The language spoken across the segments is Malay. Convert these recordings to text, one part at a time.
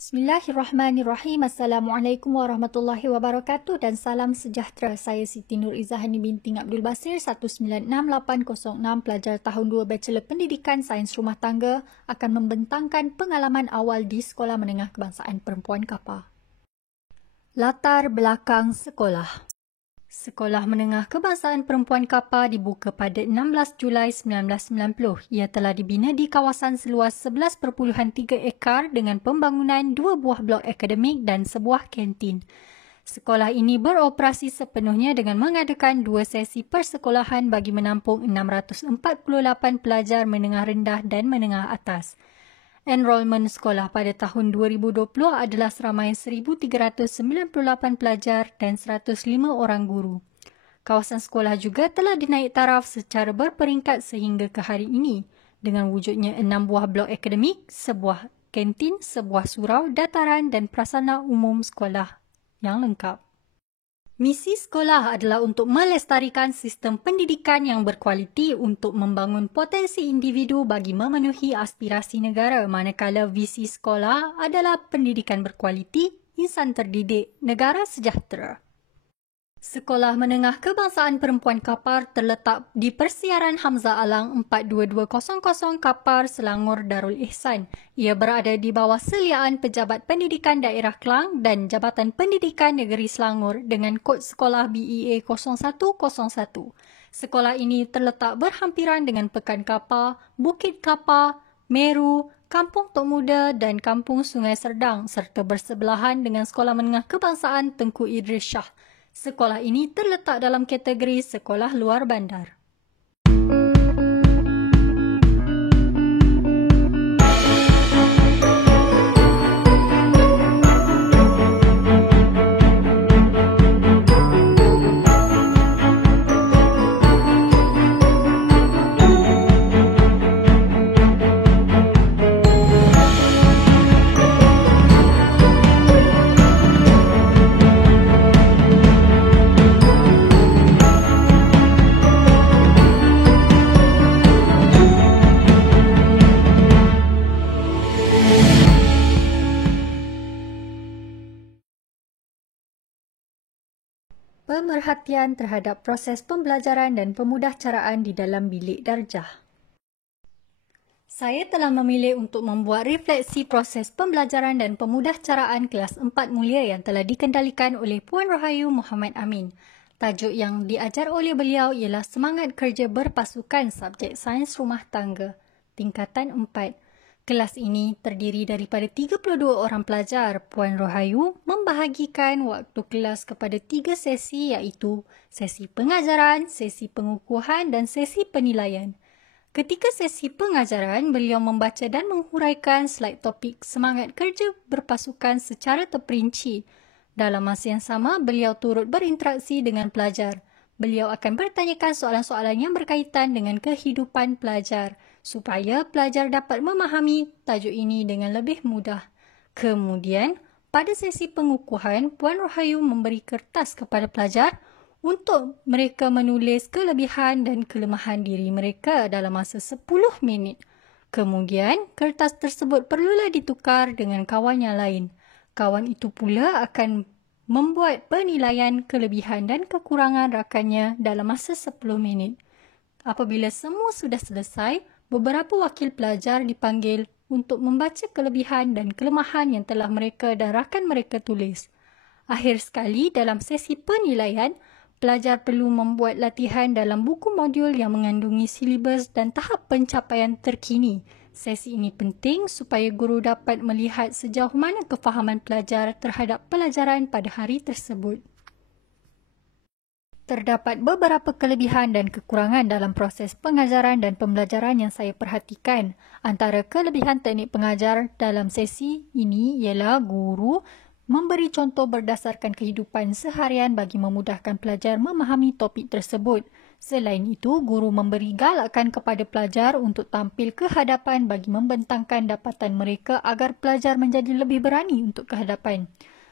Bismillahirrahmanirrahim. Assalamualaikum warahmatullahi wabarakatuh dan salam sejahtera. Saya Siti Nur Izzahani binti Abdul Basir 196806 pelajar tahun 2 Bachelor Pendidikan Sains Rumah Tangga akan membentangkan pengalaman awal di Sekolah Menengah Kebangsaan Perempuan Kapa. Latar belakang sekolah. Sekolah Menengah Kebangsaan Perempuan Kapa dibuka pada 16 Julai 1990. Ia telah dibina di kawasan seluas 11.3 ekar dengan pembangunan 2 buah blok akademik dan sebuah kantin. Sekolah ini beroperasi sepenuhnya dengan mengadakan 2 sesi persekolahan bagi menampung 648 pelajar menengah rendah dan menengah atas. Enrolment sekolah pada tahun 2020 adalah seramai 1,398 pelajar dan 105 orang guru. Kawasan sekolah juga telah dinaik taraf secara berperingkat sehingga ke hari ini dengan wujudnya 6 buah blok akademik, sebuah kantin, sebuah surau, dataran dan prasarana umum sekolah yang lengkap. Misi sekolah adalah untuk melestarikan sistem pendidikan yang berkualiti untuk membangun potensi individu bagi memenuhi aspirasi negara, manakala visi sekolah adalah pendidikan berkualiti, insan terdidik, negara sejahtera. Sekolah Menengah Kebangsaan Perempuan Kapar terletak di Persiaran Hamzah Alang 42200 Kapar, Selangor, Darul Ihsan. Ia berada di bawah seliaan Pejabat Pendidikan Daerah Klang dan Jabatan Pendidikan Negeri Selangor dengan kod sekolah BEA 0101. Sekolah ini terletak berhampiran dengan Pekan Kapa, Bukit Kapa, Meru, Kampung Tok Muda dan Kampung Sungai Serdang serta bersebelahan dengan Sekolah Menengah Kebangsaan Tengku Idris Shah. Sekolah ini terletak dalam kategori sekolah luar bandar. Pemerhatian terhadap proses pembelajaran dan pemudahcaraan di dalam bilik darjah. Saya telah memilih untuk membuat refleksi proses pembelajaran dan pemudahcaraan kelas 4 mulia yang telah dikendalikan oleh Puan Rahayu Muhammad Amin. Tajuk yang diajar oleh beliau ialah Semangat Kerja Berpasukan Subjek Sains Rumah Tangga, Tingkatan 4. Kelas ini terdiri daripada 32 orang pelajar. Puan Rahayu membahagikan waktu kelas kepada 3 sesi iaitu sesi pengajaran, sesi pengukuhan dan sesi penilaian. Ketika sesi pengajaran, beliau membaca dan menghuraikan slide topik Semangat Kerja Berpasukan secara terperinci. Dalam masa yang sama, beliau turut berinteraksi dengan pelajar. Beliau akan bertanyakan soalan-soalan yang berkaitan dengan kehidupan pelajar supaya pelajar dapat memahami tajuk ini dengan lebih mudah. Kemudian, pada sesi pengukuhan, Puan Rahayu memberi kertas kepada pelajar untuk mereka menulis kelebihan dan kelemahan diri mereka dalam masa 10 minit. Kemudian, kertas tersebut perlulah ditukar dengan kawan yang lain. Kawan itu pula akan membuat penilaian kelebihan dan kekurangan rakannya dalam masa 10 minit. Apabila semua sudah selesai, beberapa wakil pelajar dipanggil untuk membaca kelebihan dan kelemahan yang telah mereka dan rakan mereka tulis. Akhir sekali, dalam sesi penilaian, pelajar perlu membuat latihan dalam buku modul yang mengandungi silibus dan tahap pencapaian terkini. Sesi ini penting supaya guru dapat melihat sejauh mana kefahaman pelajar terhadap pelajaran pada hari tersebut. Terdapat beberapa kelebihan dan kekurangan dalam proses pengajaran dan pembelajaran yang saya perhatikan. Antara kelebihan teknik pengajar dalam sesi ini ialah guru memberi contoh berdasarkan kehidupan seharian bagi memudahkan pelajar memahami topik tersebut. Selain itu, guru memberi galakan kepada pelajar untuk tampil ke hadapan bagi membentangkan dapatan mereka agar pelajar menjadi lebih berani untuk ke hadapan.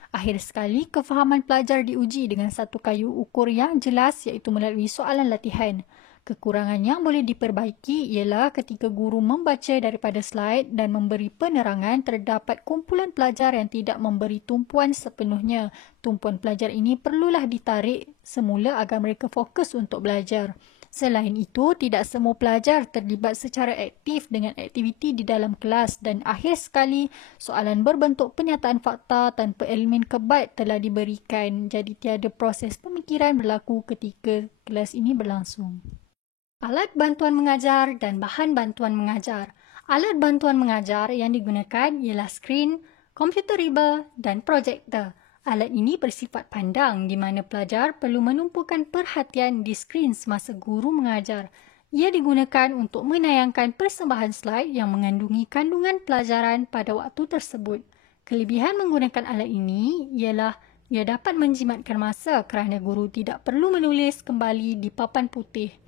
Akhir sekali, kefahaman pelajar diuji dengan satu kayu ukur yang jelas iaitu melalui soalan latihan. Kekurangan yang boleh diperbaiki ialah ketika guru membaca daripada slide dan memberi penerangan, terdapat kumpulan pelajar yang tidak memberi tumpuan sepenuhnya. Tumpuan pelajar ini perlulah ditarik semula agar mereka fokus untuk belajar. Selain itu, tidak semua pelajar terlibat secara aktif dengan aktiviti di dalam kelas dan akhir sekali, soalan berbentuk penyataan fakta tanpa elemen kebat telah diberikan, jadi tiada proses pemikiran berlaku ketika kelas ini berlangsung. Alat bantuan mengajar dan bahan bantuan mengajar. Alat bantuan mengajar yang digunakan ialah skrin, komputer riba dan projektor. Alat ini bersifat pandang di mana pelajar perlu menumpukan perhatian di skrin semasa guru mengajar. Ia digunakan untuk menayangkan persembahan slide yang mengandungi kandungan pelajaran pada waktu tersebut. Kelebihan menggunakan alat ini ialah ia dapat menjimatkan masa kerana guru tidak perlu menulis kembali di papan putih.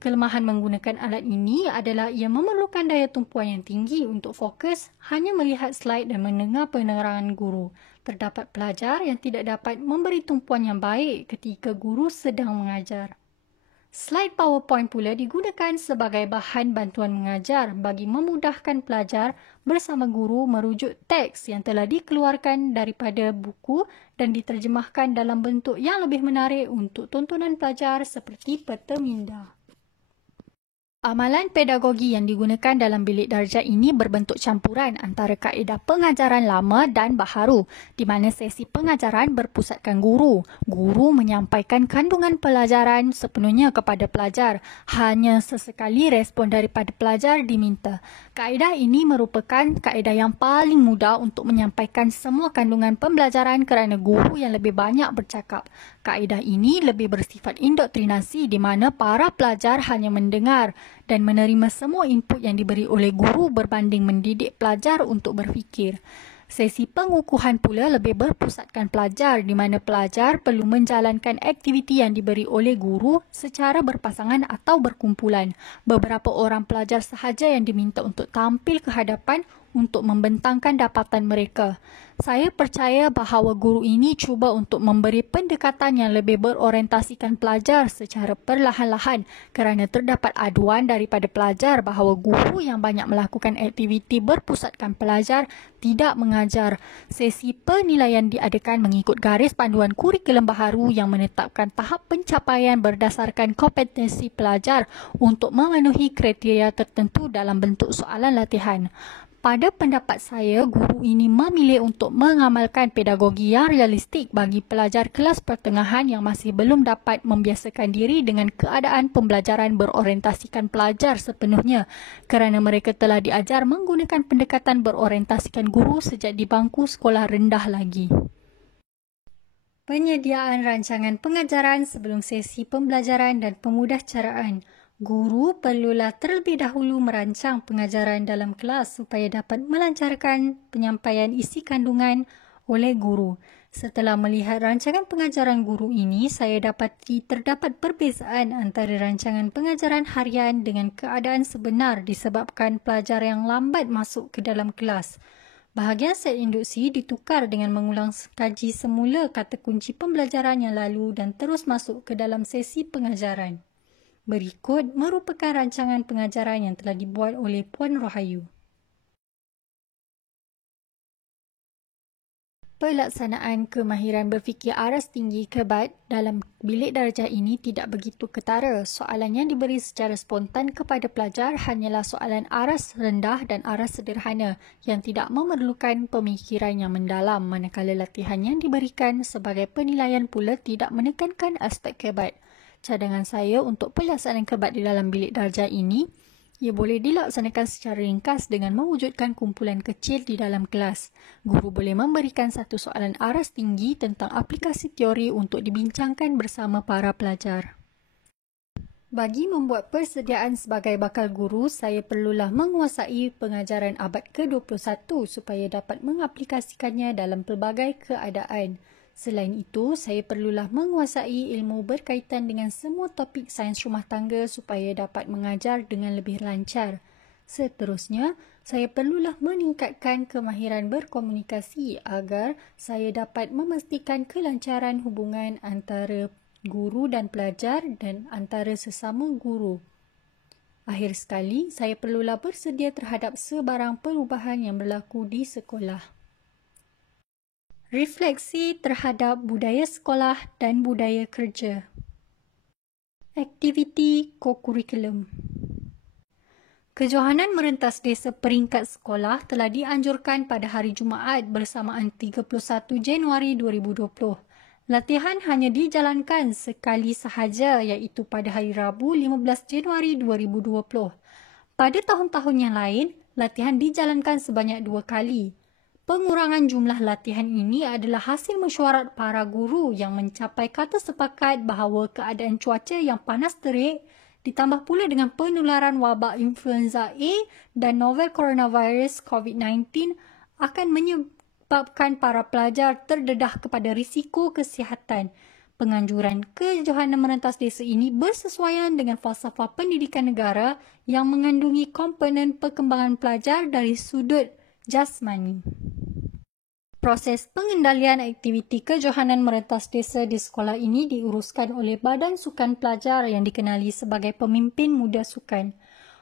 Kelemahan menggunakan alat ini adalah ia memerlukan daya tumpuan yang tinggi untuk fokus hanya melihat slide dan mendengar penerangan guru. Terdapat pelajar yang tidak dapat memberi tumpuan yang baik ketika guru sedang mengajar. Slide PowerPoint pula digunakan sebagai bahan bantuan mengajar bagi memudahkan pelajar bersama guru merujuk teks yang telah dikeluarkan daripada buku dan diterjemahkan dalam bentuk yang lebih menarik untuk tontonan pelajar seperti peta minda. Amalan pedagogi yang digunakan dalam bilik darjah ini berbentuk campuran antara kaedah pengajaran lama dan baharu, di mana sesi pengajaran berpusatkan guru. Guru menyampaikan kandungan pelajaran sepenuhnya kepada pelajar. Hanya sesekali respon daripada pelajar diminta. Kaedah ini merupakan kaedah yang paling mudah untuk menyampaikan semua kandungan pembelajaran kerana guru yang lebih banyak bercakap. Kaedah ini lebih bersifat indoktrinasi di mana para pelajar hanya mendengar dan menerima semua input yang diberi oleh guru berbanding mendidik pelajar untuk berfikir. Sesi pengukuhan pula lebih berpusatkan pelajar di mana pelajar perlu menjalankan aktiviti yang diberi oleh guru secara berpasangan atau berkumpulan. Beberapa orang pelajar sahaja yang diminta untuk tampil ke hadapan untuk membentangkan dapatan mereka. Saya percaya bahawa guru ini cuba untuk memberi pendekatan yang lebih berorientasikan pelajar secara perlahan-lahan kerana terdapat aduan daripada pelajar bahawa guru yang banyak melakukan aktiviti berpusatkan pelajar tidak mengajar. Sesi penilaian diadakan mengikut garis panduan kurikulum baharu yang menetapkan tahap pencapaian berdasarkan kompetensi pelajar untuk memenuhi kriteria tertentu dalam bentuk soalan latihan. Pada pendapat saya, guru ini memilih untuk mengamalkan pedagogi yang realistik bagi pelajar kelas pertengahan yang masih belum dapat membiasakan diri dengan keadaan pembelajaran berorientasikan pelajar sepenuhnya kerana mereka telah diajar menggunakan pendekatan berorientasikan guru sejak di bangku sekolah rendah lagi. Penyediaan rancangan pengajaran sebelum sesi pembelajaran dan pemudahcaraan. Guru perlulah terlebih dahulu merancang pengajaran dalam kelas supaya dapat melancarkan penyampaian isi kandungan oleh guru. Setelah melihat rancangan pengajaran guru ini, saya dapati terdapat perbezaan antara rancangan pengajaran harian dengan keadaan sebenar disebabkan pelajar yang lambat masuk ke dalam kelas. Bahagian set induksi ditukar dengan mengulang kaji semula kata kunci pembelajaran yang lalu dan terus masuk ke dalam sesi pengajaran. Berikut merupakan rancangan pengajaran yang telah dibuat oleh Puan Rohayu. Pelaksanaan kemahiran berfikir aras tinggi kebat dalam bilik darjah ini tidak begitu ketara. Soalan yang diberi secara spontan kepada pelajar hanyalah soalan aras rendah dan aras sederhana yang tidak memerlukan pemikiran yang mendalam, manakala latihan yang diberikan sebagai penilaian pula tidak menekankan aspek kebat. Cadangan saya untuk pelaksanaan kebat di dalam bilik darjah ini, ia boleh dilaksanakan secara ringkas dengan mewujudkan kumpulan kecil di dalam kelas. Guru boleh memberikan satu soalan aras tinggi tentang aplikasi teori untuk dibincangkan bersama para pelajar. Bagi membuat persediaan sebagai bakal guru, saya perlulah menguasai pengajaran abad ke-21 supaya dapat mengaplikasikannya dalam pelbagai keadaan. Selain itu, saya perlulah menguasai ilmu berkaitan dengan semua topik sains rumah tangga supaya dapat mengajar dengan lebih lancar. Seterusnya, saya perlulah meningkatkan kemahiran berkomunikasi agar saya dapat memastikan kelancaran hubungan antara guru dan pelajar dan antara sesama guru. Akhir sekali, saya perlulah bersedia terhadap sebarang perubahan yang berlaku di sekolah. Refleksi terhadap budaya sekolah dan budaya kerja. Aktiviti kokurikulum. Kejohanan Merentas Desa peringkat sekolah telah dianjurkan pada hari Jumaat bersamaan 31 Januari 2020. Latihan hanya dijalankan sekali sahaja iaitu pada hari Rabu 15 Januari 2020. Pada tahun-tahun yang lain, latihan dijalankan sebanyak 2 kali. Pengurangan jumlah latihan ini adalah hasil mesyuarat para guru yang mencapai kata sepakat bahawa keadaan cuaca yang panas terik ditambah pula dengan penularan wabak influenza A dan novel coronavirus COVID-19 akan menyebabkan para pelajar terdedah kepada risiko kesihatan. Penganjuran kejohanan merentas desa ini bersesuaian dengan falsafah pendidikan negara yang mengandungi komponen perkembangan pelajar dari sudut jasmani. Proses pengendalian aktiviti kejohanan merentas desa di sekolah ini diuruskan oleh Badan Sukan Pelajar yang dikenali sebagai pemimpin muda sukan.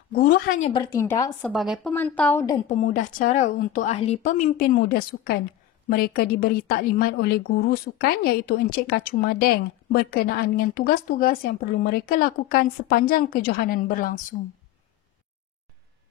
Guru hanya bertindak sebagai pemantau dan pemudah cara untuk ahli pemimpin muda sukan. Mereka diberi taklimat oleh guru sukan iaitu Encik Kacu Madeng berkenaan dengan tugas-tugas yang perlu mereka lakukan sepanjang kejohanan berlangsung.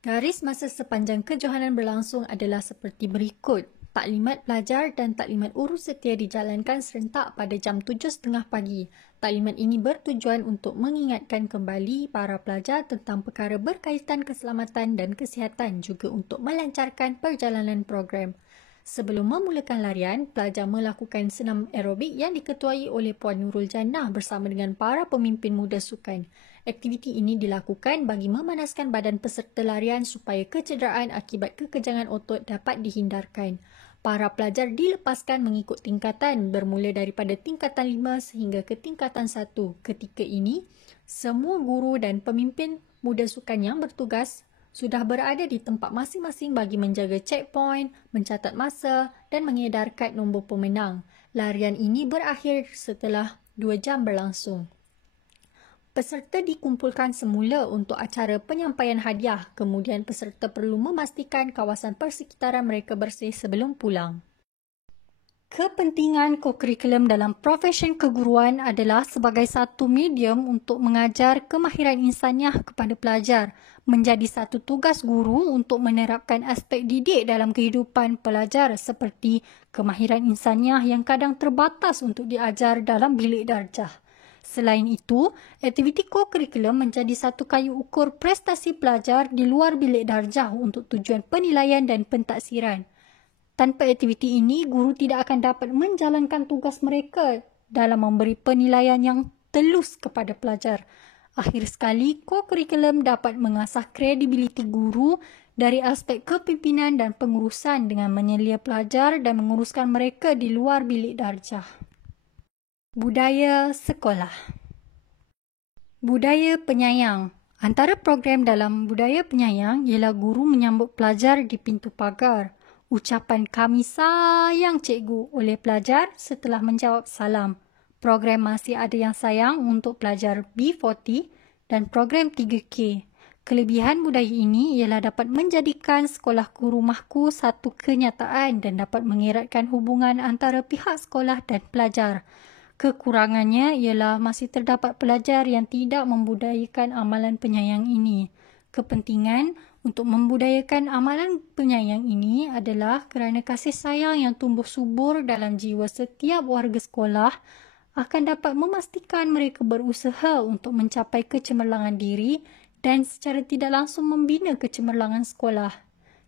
Garis masa sepanjang kejohanan berlangsung adalah seperti berikut. Taklimat pelajar dan taklimat urus setia dijalankan serentak pada jam 7.30 pagi. Taklimat ini bertujuan untuk mengingatkan kembali para pelajar tentang perkara berkaitan keselamatan dan kesihatan juga untuk melancarkan perjalanan program. Sebelum memulakan larian, pelajar melakukan senam aerobik yang diketuai oleh Puan Nurul Jannah bersama dengan para pemimpin muda sukan. Aktiviti ini dilakukan bagi memanaskan badan peserta larian supaya kecederaan akibat kekejangan otot dapat dihindarkan. Para pelajar dilepaskan mengikut tingkatan bermula daripada tingkatan 5 sehingga ke tingkatan 1. Ketika ini, semua guru dan pemimpin muda sukan yang bertugas sudah berada di tempat masing-masing bagi menjaga checkpoint, mencatat masa dan mengedar kad nombor pemenang. Larian ini berakhir setelah 2 jam berlangsung. Peserta dikumpulkan semula untuk acara penyampaian hadiah, kemudian peserta perlu memastikan kawasan persekitaran mereka bersih sebelum pulang. Kepentingan kokurikulum dalam profesen keguruan adalah sebagai satu medium untuk mengajar kemahiran insaniah kepada pelajar, menjadi satu tugas guru untuk menerapkan aspek didik dalam kehidupan pelajar seperti kemahiran insaniah yang kadang terbatas untuk diajar dalam bilik darjah. Selain itu, aktiviti kokurikulum menjadi satu kayu ukur prestasi pelajar di luar bilik darjah untuk tujuan penilaian dan pentaksiran. Tanpa aktiviti ini, guru tidak akan dapat menjalankan tugas mereka dalam memberi penilaian yang telus kepada pelajar. Akhir sekali, kokurikulum dapat mengasah kredibiliti guru dari aspek kepimpinan dan pengurusan dengan menyelia pelajar dan menguruskan mereka di luar bilik darjah. Budaya sekolah. Budaya penyayang. Antara program dalam budaya penyayang ialah guru menyambut pelajar di pintu pagar. Ucapan kami sayang cikgu oleh pelajar setelah menjawab salam. Program masih ada yang sayang untuk pelajar B40 dan program 3K. Kelebihan budaya ini ialah dapat menjadikan sekolah rumahku satu kenyataan dan dapat mengeratkan hubungan antara pihak sekolah dan pelajar. Kekurangannya ialah masih terdapat pelajar yang tidak membudayakan amalan penyayang ini. Kepentingan untuk membudayakan amalan penyayang ini adalah kerana kasih sayang yang tumbuh subur dalam jiwa setiap warga sekolah akan dapat memastikan mereka berusaha untuk mencapai kecemerlangan diri dan secara tidak langsung membina kecemerlangan sekolah.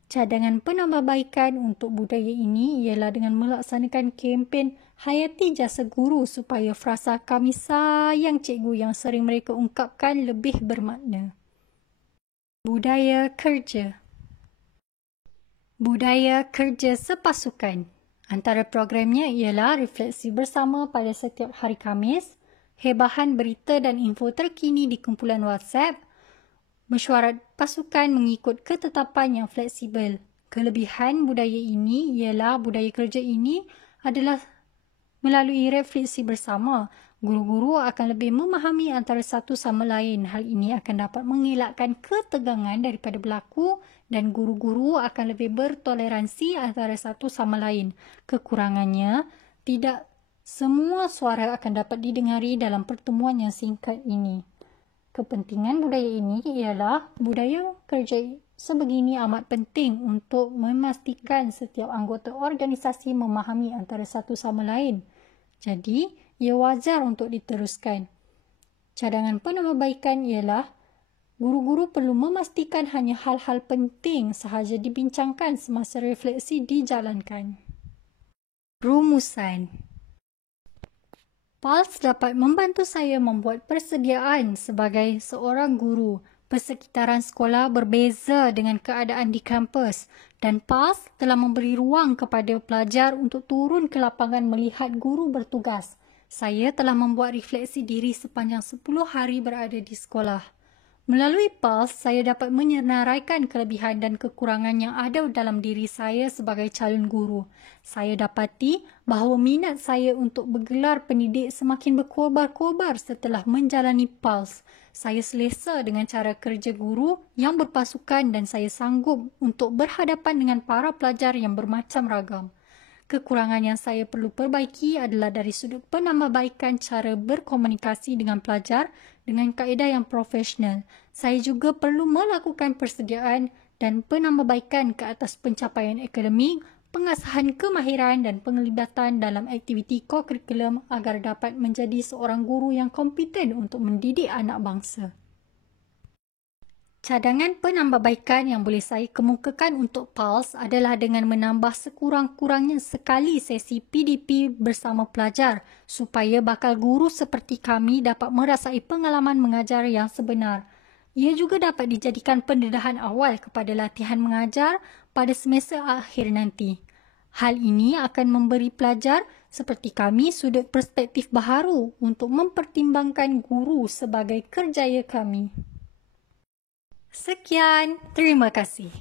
Cadangan penambahbaikan untuk budaya ini ialah dengan melaksanakan kempen Hayati Jasa Guru supaya frasa kami sayang cikgu yang sering mereka ungkapkan lebih bermakna. Budaya kerja. Budaya kerja sepasukan. Antara programnya ialah refleksi bersama pada setiap hari Khamis, hebahan berita dan info terkini di kumpulan WhatsApp, mesyuarat pasukan mengikut ketetapan yang fleksibel. Kelebihan budaya ini ialah budaya kerja ini adalah melalui refleksi bersama. Guru-guru akan lebih memahami antara satu sama lain. Hal ini akan dapat mengelakkan ketegangan daripada berlaku dan guru-guru akan lebih bertoleransi antara satu sama lain. Kekurangannya, tidak semua suara akan dapat didengari dalam pertemuan yang singkat ini. Kepentingan budaya ini ialah budaya kerja sebegini amat penting untuk memastikan setiap anggota organisasi memahami antara satu sama lain. Jadi, ia wajar untuk diteruskan. Cadangan penambahbaikan ialah guru-guru perlu memastikan hanya hal-hal penting sahaja dibincangkan semasa refleksi dijalankan. Rumusan. PALS dapat membantu saya membuat persediaan sebagai seorang guru. Persekitaran sekolah berbeza dengan keadaan di kampus dan PALS telah memberi ruang kepada pelajar untuk turun ke lapangan melihat guru bertugas. Saya telah membuat refleksi diri sepanjang 10 hari berada di sekolah. Melalui PALS, saya dapat menyenaraikan kelebihan dan kekurangan yang ada dalam diri saya sebagai calon guru. Saya dapati bahawa minat saya untuk bergelar pendidik semakin berkobar-kobar setelah menjalani PALS. Saya selesa dengan cara kerja guru yang berpasukan dan saya sanggup untuk berhadapan dengan para pelajar yang bermacam ragam. Kekurangan yang saya perlu perbaiki adalah dari sudut penambahbaikan cara berkomunikasi dengan pelajar dengan kaedah yang profesional. Saya juga perlu melakukan persediaan dan penambahbaikan ke atas pencapaian akademik, pengasahan kemahiran dan penglibatan dalam aktiviti kokurikulum agar dapat menjadi seorang guru yang kompeten untuk mendidik anak bangsa. Cadangan penambahbaikan yang boleh saya kemukakan untuk PALS adalah dengan menambah sekurang-kurangnya sekali sesi PDP bersama pelajar supaya bakal guru seperti kami dapat merasai pengalaman mengajar yang sebenar. Ia juga dapat dijadikan pendedahan awal kepada latihan mengajar pada semester akhir nanti. Hal ini akan memberi pelajar seperti kami sudut perspektif baharu untuk mempertimbangkan guru sebagai kerjaya kami. Sekian, terima kasih.